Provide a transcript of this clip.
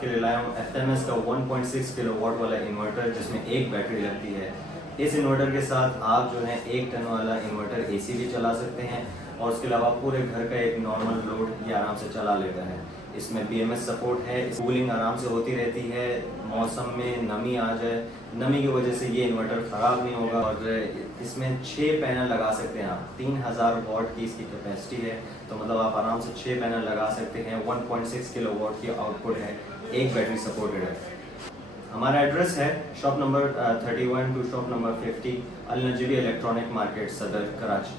आपके लिए लाया हूँ FMS का 1.6 किलोवाट वाला इन्वर्टर जिसमें एक बैटरी लगती है। इस इन्वर्टर के साथ आप जो है 1 टन वाला इन्वर्टर AC भी चला सकते हैं और उसके अलावा पूरे घर का एक नॉर्मल लोड ये आराम से चला लेता है। इसमें BMS सपोर्ट है, कूलिंग आराम से होती रहती है। मौसम में नमी आ जाए, नमी की वजह से ये इन्वर्टर ख़राब नहीं होगा। और इसमें 6 पैनल लगा सकते हैं आप। 3000 वाट की इसकी कैपेसिटी है, तो मतलब आप आराम से 6 पैनल लगा सकते हैं। 1.6 किलोवाट की आउटपुट है, एक बैटरी सपोर्टेड है। हमारा एड्रेस है shop number 31 to shop number 50, Al Nazeeri electronic market, Saddar, Karachi.